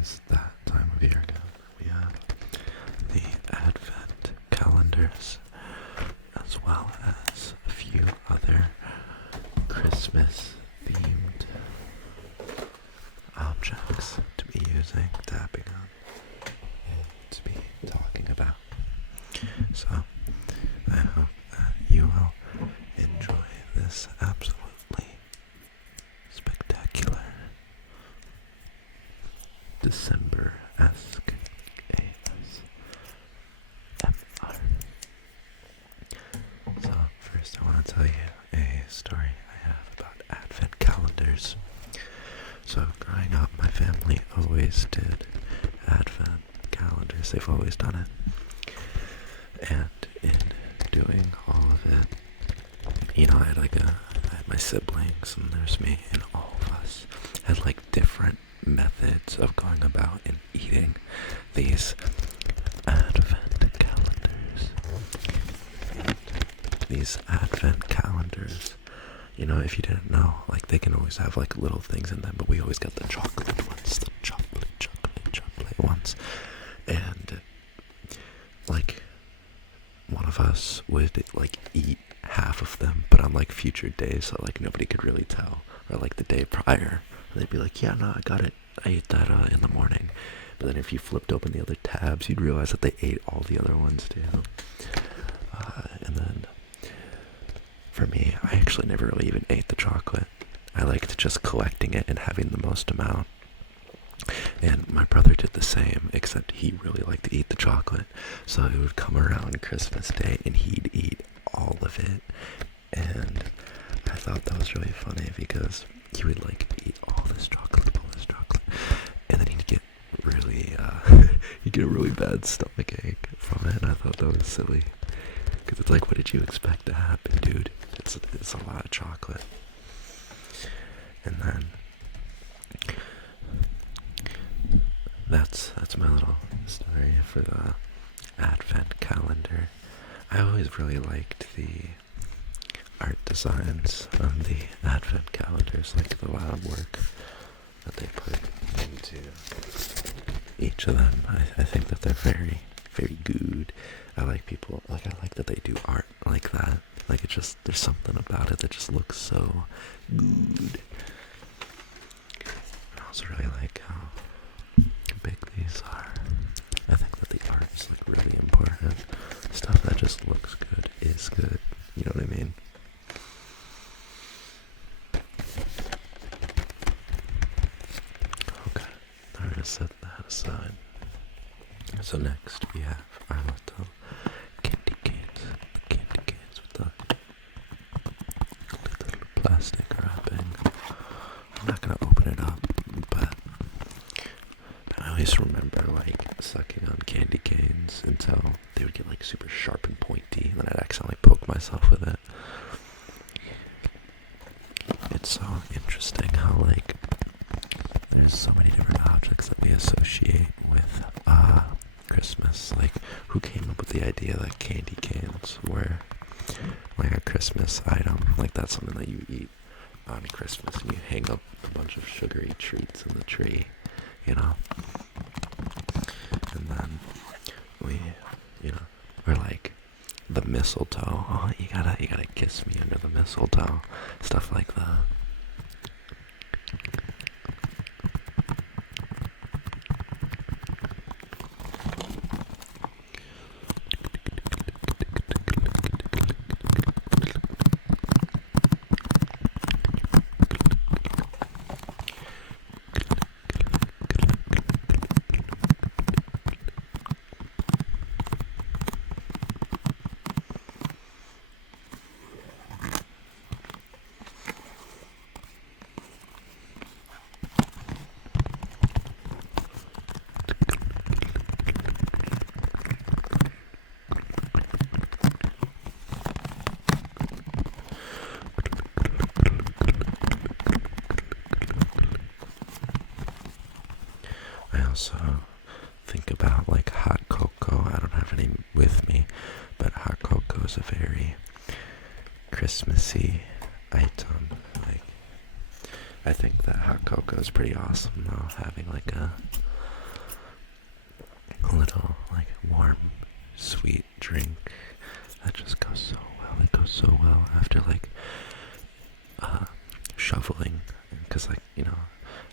is that time of year again. We have the Advent calendars, as well as a few other Christmas-themed objects to be using, tapping on, and to be talking about. So, I hope that you will enjoy this absolutely spectacular December-esque ASMR. So, first I want to tell you a story I have about Advent calendars. So, growing up, my family always did Advent calendars. They've always done it. And in doing all of it, I had my siblings, and there's me, and all of us had different methods of going about and eating these Advent calendars. And these Advent calendars, if you didn't know, they can always have little things in them, but we always got the chocolate ones, the chocolate ones. And one of us would eat half of them, but on future days, so nobody could really tell, or the day prior, they'd be like, yeah, no, I got it, I ate that in the morning. But then if you flipped open the other tabs, you'd realize that they ate all the other ones too. And then for me, I actually never really even ate the chocolate. I liked just collecting it and having the most amount. And my brother did the same, except he really liked to eat the chocolate. So it would come around Christmas Day and he'd eat all of it. And I thought that was really funny because he would eat all this chocolate, and then he'd get really, he'd get a really bad stomach ache from it. And I thought that was silly, because it's what did you expect to happen, dude? It's a lot of chocolate. And then that's my little story for the Advent calendar. I always really liked the art designs on the Advent calendars, the lot of work that they put into each of them. I think that they're very, very good. I like people, I like that they do art like that. It's just, there's something about it that just looks so good. I also really like how big these are. I think that the art is really important. Stuff that just looks good is good. You know what I mean? Okay, I'm gonna set that aside. So next we have our little candy canes. The candy canes with the little plastic wrapping. I'm not gonna open it up, but I always remember sucking on candy canes until they would get super sharp and pointy, and then I'd accidentally poke myself with it. It's so interesting how there's so many different objects that we associate with Christmas. Who came up with the idea that candy canes were a Christmas item? That's something that you eat on Christmas, and you hang up a bunch of sugary treats in the tree, And then we're the mistletoe. Oh, you gotta kiss me under the mistletoe. Stuff like that. Also think about hot cocoa. I don't have any with me, but hot cocoa is a very Christmassy item. I think that hot cocoa is pretty awesome though, having a little like warm, sweet drink that just goes so well. It goes so well after like shoveling, because like, you know,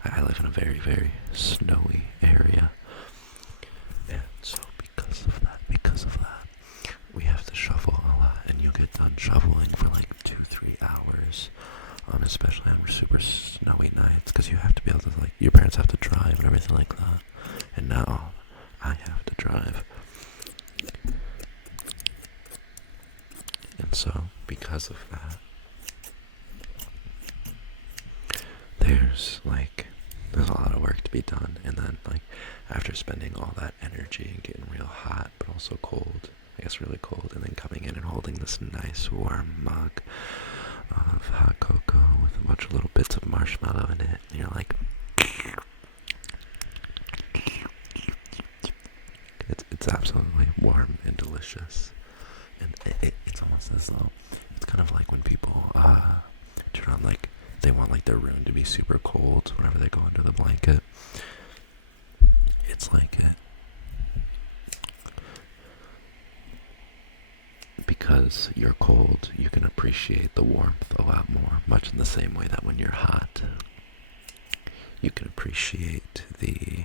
I live in a very, very snowy area, and so because of that, we have to shovel a lot, and you'll get done shoveling for like 2-3 hours, especially on super snowy nights, because you have to be able to, like, your parents have to drive and everything like that, and now I have to drive. And so because of that, there's a lot of work to be done. And then like after spending all that energy and getting real hot but also cold, I guess really cold, and then coming in and holding this nice warm mug of hot cocoa with a bunch of little bits of marshmallow in it, and you're like, it's absolutely warm and delicious. And it's almost as though it's kind of like when people turn on, like, they want like their room to be super cold whenever they go under the blanket. It's like it. Because you're cold, you can appreciate the warmth a lot more, much in the same way that when you're hot, you can appreciate the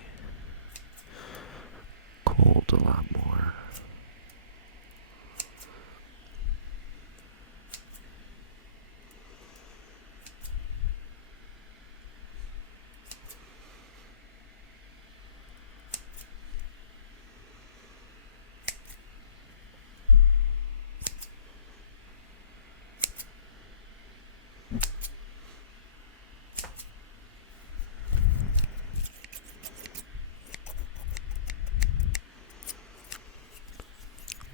cold a lot more.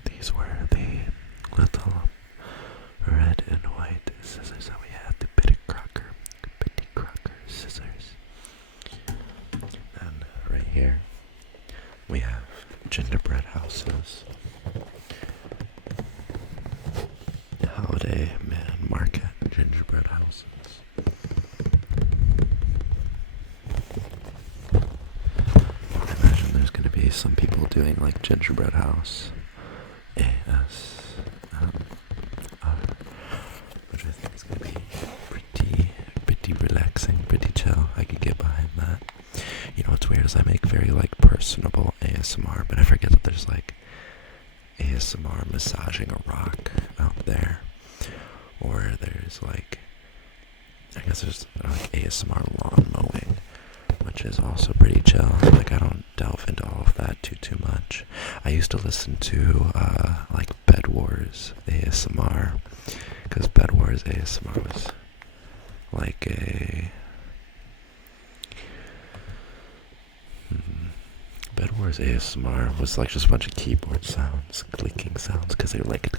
These were the little red and white scissors that we had, the Bitty Crocker scissors. And right here we have gingerbread houses. Holiday Man Market gingerbread houses. I imagine there's going to be some people doing like gingerbread house ASMR, which I think is going to be pretty relaxing, pretty chill. I could get behind that. You know what's weird is I make very like personable ASMR, but I forget that there's like ASMR massaging a rock out there, or there's like, I guess there's like ASMR lawn mowing, which is also pretty chill. Like, I don't delve into all of that too much. I used to listen to like Bed Wars ASMR, because Bed Wars ASMR was like a Bed Wars ASMR was like just a bunch of keyboard sounds, clicking sounds, because they were like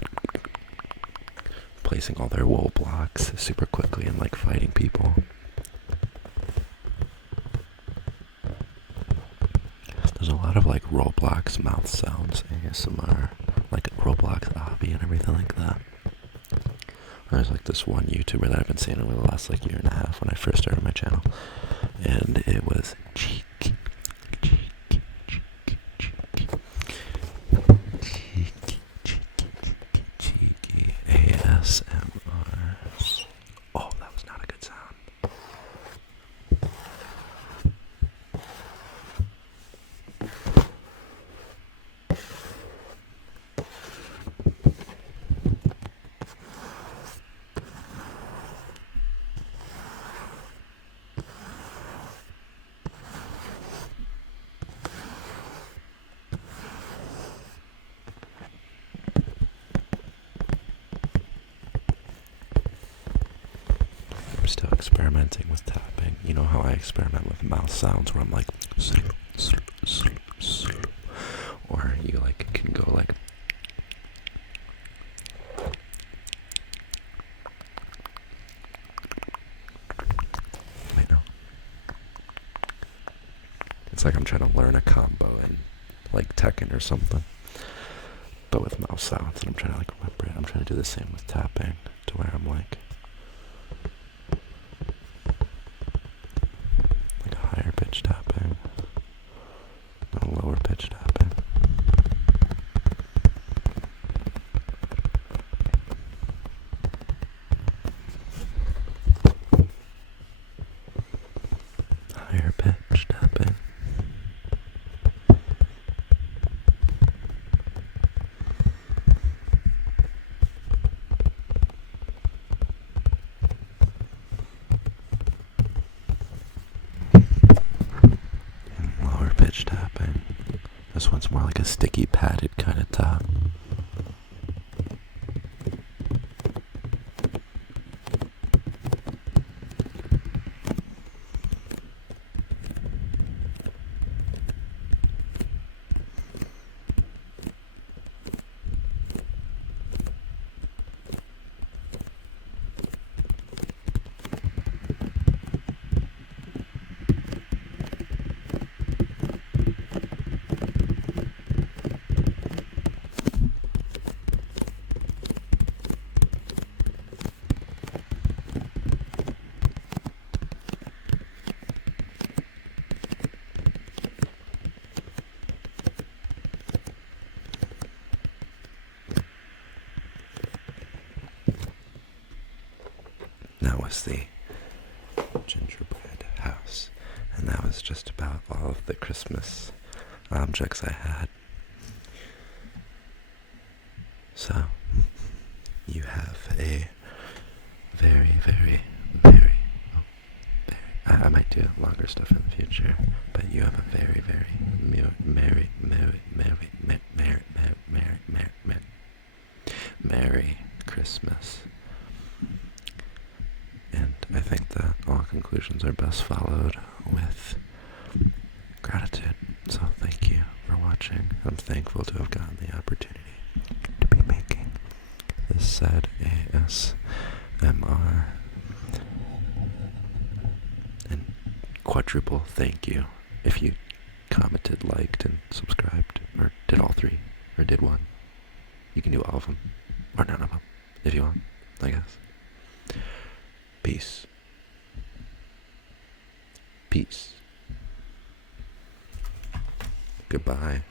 placing all their wool blocks super quickly and like fighting people. There's a lot of like Roblox mouth sounds ASMR, like Roblox Obby and everything like that. There's like this one YouTuber that I've been seeing over the last like year and a half when I first started my channel, and it was cheeky ASMR. Oh, that was not a good sound. I'm still experimenting with tapping. You know how I experiment with mouth sounds where I'm like, sloop, sloop, sloop, sloop. Or you like can go like, I know. It's like I'm trying to learn a combo in like Tekken or something, but with mouth sounds, and I'm trying to like remember it. I'm trying to do the same with tapping, to where I'm like higher pitch tapping, not lower pitch tapping. higher pitch tapping. And lower pitch tapping. This one's more like a sticky padded kind of tap. That was the gingerbread house, and that was just about all of the Christmas objects I had. So, you have a very, very, very, I might do longer stuff in the future, but you have a very, very Merry Christmas. And I think that all conclusions are best followed with gratitude. So thank you for watching. I'm thankful to have gotten the opportunity to be making this sad ASMR. And quadruple thank you if you commented, liked, and subscribed, or did all three, or did one. You can do all of them, or none of them, if you want, I guess. Peace. Peace. Goodbye.